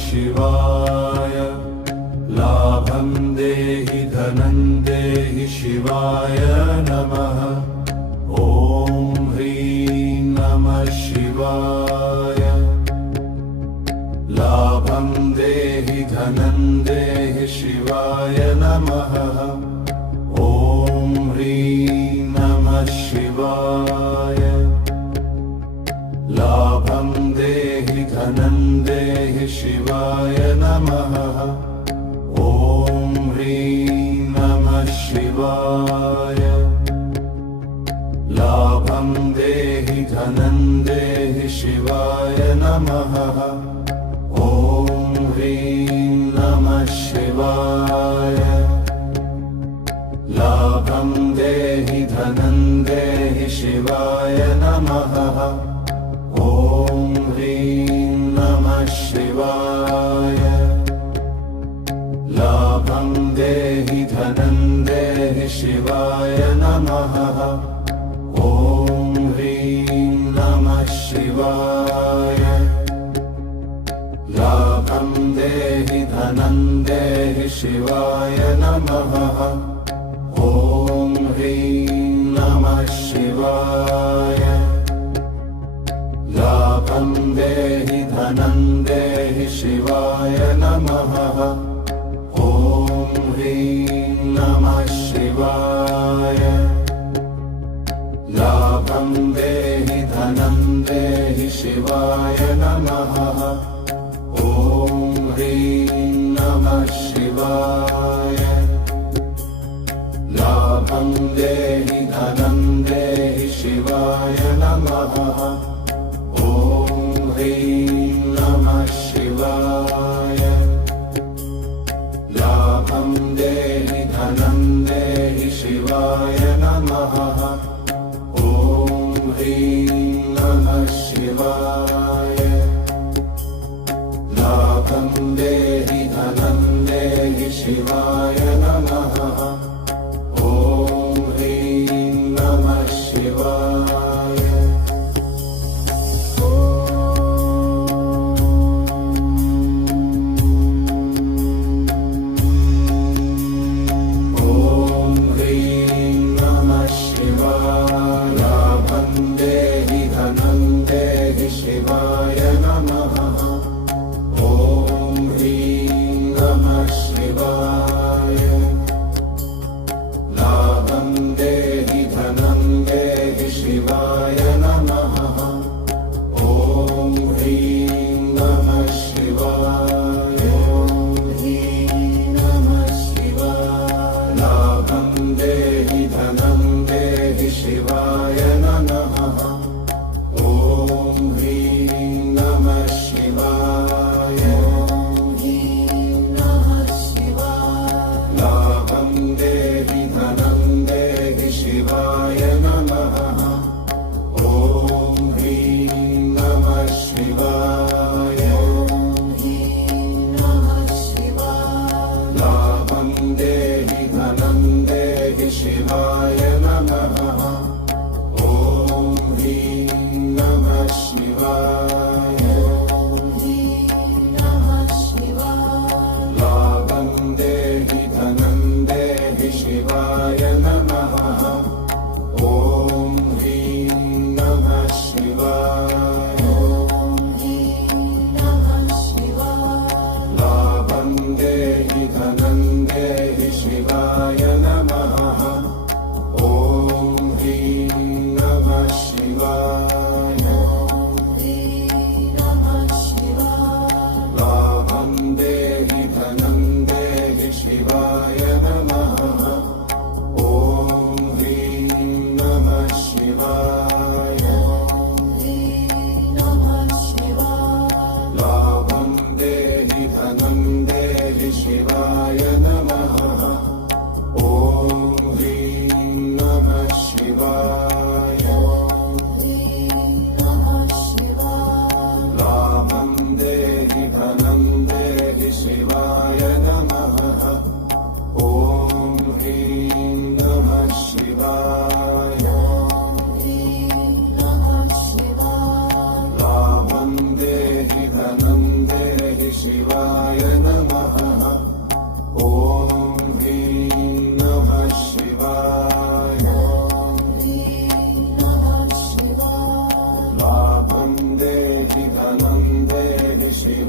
शिवाय लाभं देहि धनं देहि शिवाय नमः। ॐ ह्रीं नमः शिवाय लाभं देहि धनं देहि शिवाय नमः। ॐ ह्रीं नमः शिवाय लाभं देहि धनं देहि शिवाय नमः। ॐ ह्रीं नमः शिवाय लाभं देहि धनं देहि शिवाय नमः। ॐ ह्रीं नमः शिवाय लाभं देहि धनं देहि शिवाय नमः। ॐ ह्रीं नमः शिवाय लाभं देहि धनं देहि शिवाय नमः। ॐ ह्रीं नमः शिवाय लाभं देहि धनं देहि शिवाय नमः। ॐ ह्रीं नमः शिवाय लाभं देहि धनं देहि शिवाय नमः। ॐ ह्रीं नमः शिवाय लाभं देहि धनं देहि शिवाय नमः। ॐ ह्रीं नमः शिवाय लाभं देहि धनं देहि शिवाय नमः। ॐ ह्रीं नमः शिवाय लाभं देहि धनं देहि शिवाय नमः। ॐ ह्रीं नमः शिवाय लाभं देहि धनं देहि शिवाय नमः। ॐ ह्रीं नमः शिवाय शिवाय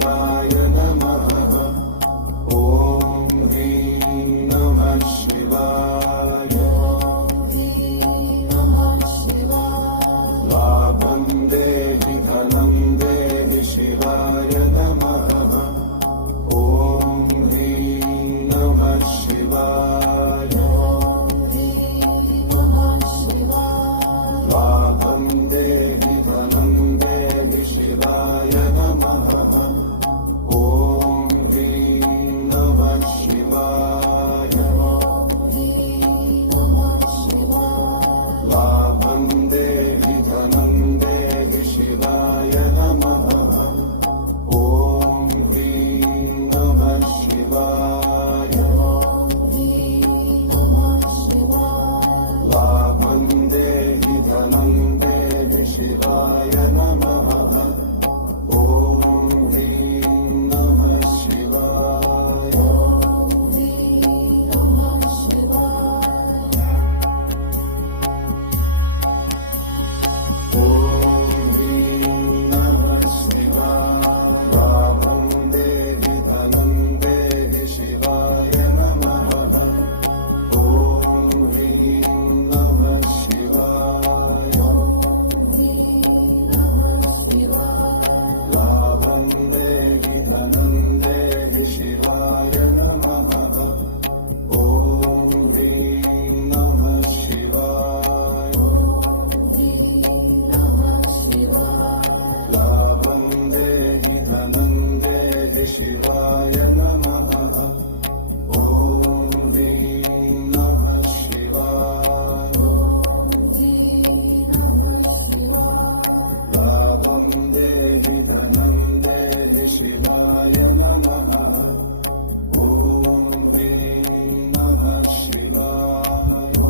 शिवाय नमः। ॐ ह्रीं नमः शिवाय। लाभं देहि धनं देहि शिवाय नमः। ॐ ह्रीं नमः शिवाय। लाभं देहि धनं देहि शिवाय नमः। ॐ ह्रीं नमः शिवाय। लाभं देहि धनं देहि शिवाय नमः। ॐ ह्रीं नमः शिवाय। लाभं देहि धनं देहि शिवाय नमः। ॐ ह्रीं नमः शिवाय। ॐ ह्रीं नमः शिवाय। लाभं देहि धनं देहि शिवाय नमः। ॐ ह्रीं नमः शिवाय। लाभं देहि धनं देहि शिवाय नमः। ॐ ह्रीं नमः शिवाय। लाभं देहि धनं देहि शिवाय नमः। ॐ ह्रीं नमः शिवाय। लाभं देहि धनं देहि शिवाय नमः। ॐ ह्रीं नमः शिवाय।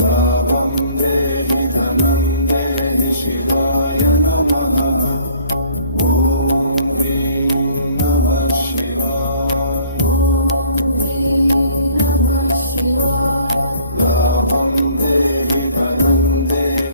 लाभं देहि धनं देहि शिवाय